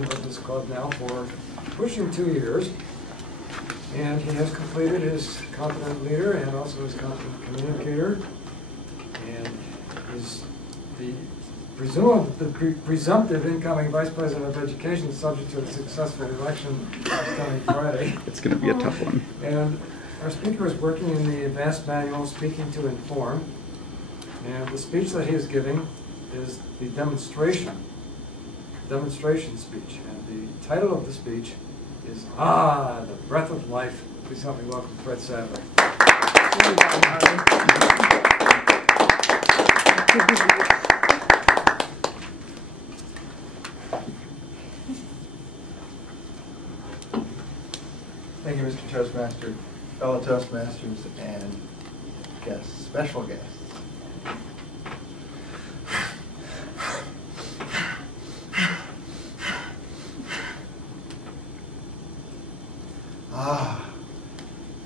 With this club now for pushing 2 years, and he has completed his competent leader and also his competent communicator, and is the presumptive incoming Vice President of Education, subject to a successful election this coming Friday. It's going to be a tough one. And our speaker is working in the advanced manual, Speaking to Inform, and the speech that he is giving is the demonstration speech, and the title of the speech is "Ah, the Breath of Life." Please help me welcome Fred Sadler. Thank you, Mr. Toastmaster, fellow Toastmasters, and guests, special guests. Ah,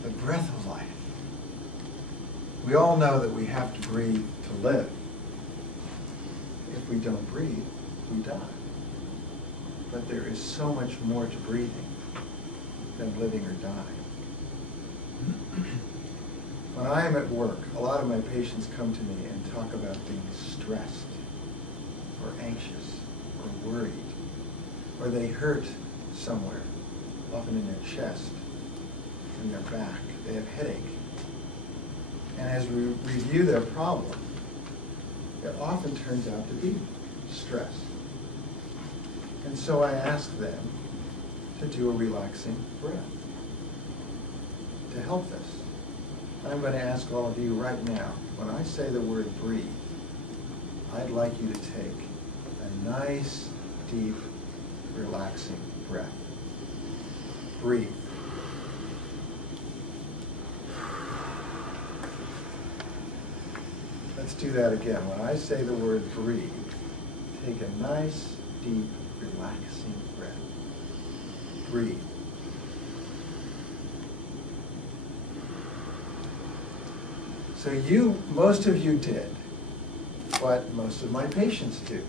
the breath of life. We all know that we have to breathe to live. If we don't breathe, we die. But there is so much more to breathing than living or dying. When I am at work, a lot of my patients come to me and talk about being stressed, or anxious, or worried, or they hurt somewhere, often in their chest, in their back. They have headache. And as we review their problem, it often turns out to be stress. And so I ask them to do a relaxing breath to help this. I'm going to ask all of you right now, when I say the word breathe, I'd like you to take a nice, deep, relaxing breath. Breathe. Let's do that again. When I say the word breathe, take a nice, deep, relaxing breath. Breathe. So most of you did what most of my patients do.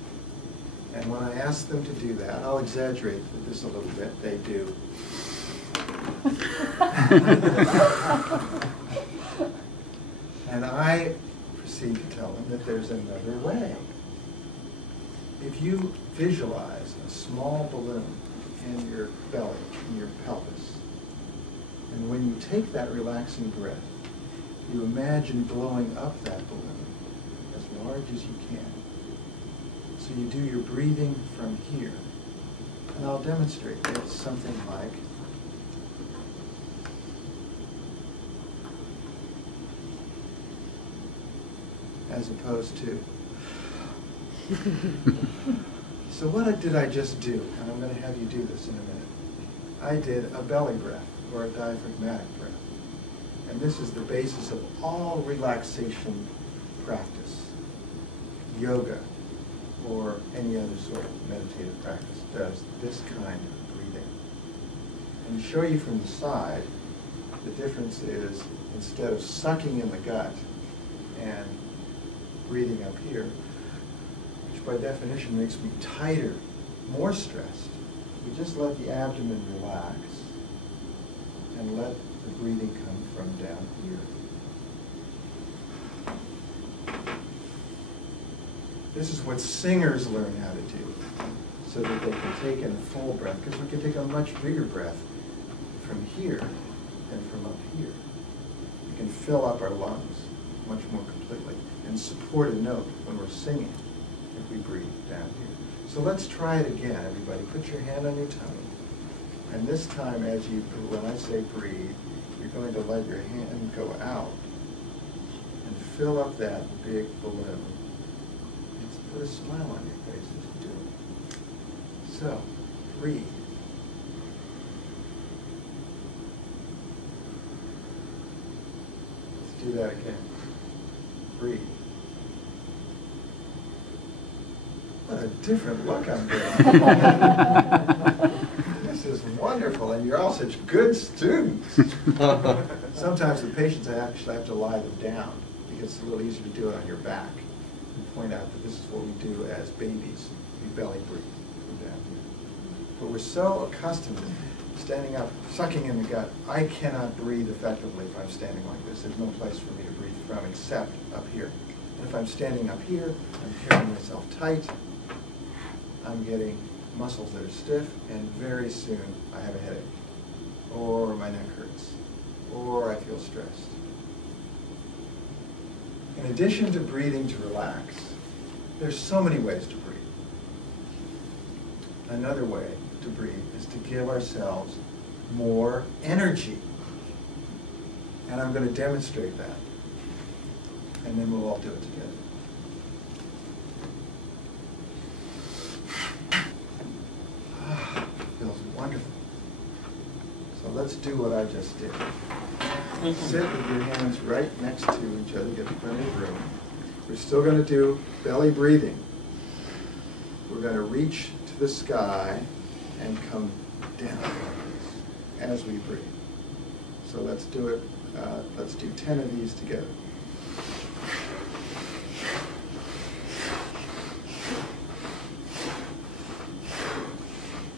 And when I ask them to do that, I'll exaggerate this a little bit, they do. And I proceed to tell them that there's another way. If you visualize a small balloon in your belly, in your pelvis, and when you take that relaxing breath, you imagine blowing up that balloon as large as you can. So you do your breathing from here. And I'll demonstrate. It's something like as opposed to. So what did I just do? And I'm going to have you do this in a minute. I did a belly breath, or a diaphragmatic breath. And this is the basis of all relaxation practice. Yoga, or any other sort of meditative practice, does this kind of breathing. And to show you from the side, the difference is, instead of sucking in the gut and breathing up here, which by definition makes me tighter, more stressed, we just let the abdomen relax and let the breathing come from down here. This is what singers learn how to do, so that they can take in a full breath, because we can take a much bigger breath from here than from up here. We can fill up our lungs much more completely and support a note when we're singing if we breathe down here. So let's try it again, everybody. Put your hand on your tummy. And this time, when I say breathe, you're going to let your hand go out and fill up that big balloon. And put a smile on your face as you do it. So, breathe. Let's do that again. Breathe. What a different look I'm getting. This is wonderful, and you're all such good students. Sometimes the patients, I actually have to lie them down because it's a little easier to do it on your back and point out that this is what we do as babies. We belly breathe from down here. but we're so accustomed to standing up, sucking in the gut. I cannot breathe effectively if I'm standing like this. There's no place for me to breathe from except up here. And if I'm standing up here, I'm carrying myself tight. I'm getting muscles that are stiff, and very soon I have a headache, or my neck hurts, or I feel stressed. In addition to breathing to relax, there's so many ways to breathe. Another way to breathe is to give ourselves more energy. And I'm going to demonstrate that. And then we'll all do it together. Feels wonderful. So let's do what I just did. Sit with your hands right next to each other, get plenty of room. We're still going to do belly breathing. We're going to reach to the sky and come down as we breathe. So let's do it. Let's do 10 of these together.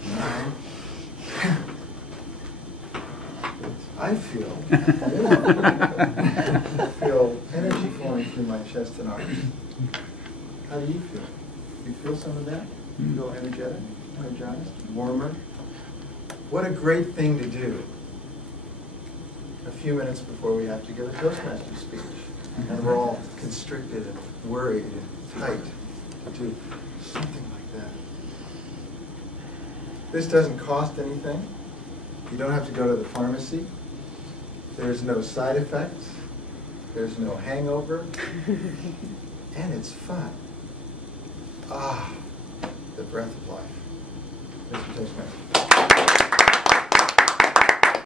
9. I feel energy flowing through my chest and arms. How do you feel? You feel some of that? You feel energetic, energized, warmer? What a great thing to do a few minutes before we have to give a Toastmaster speech. And we're all constricted and worried and tight to do something like that. This doesn't cost anything. You don't have to go to the pharmacy. There's no side effects. There's no hangover. And it's fun. Ah, the breath of life. Mr. Toastmaster.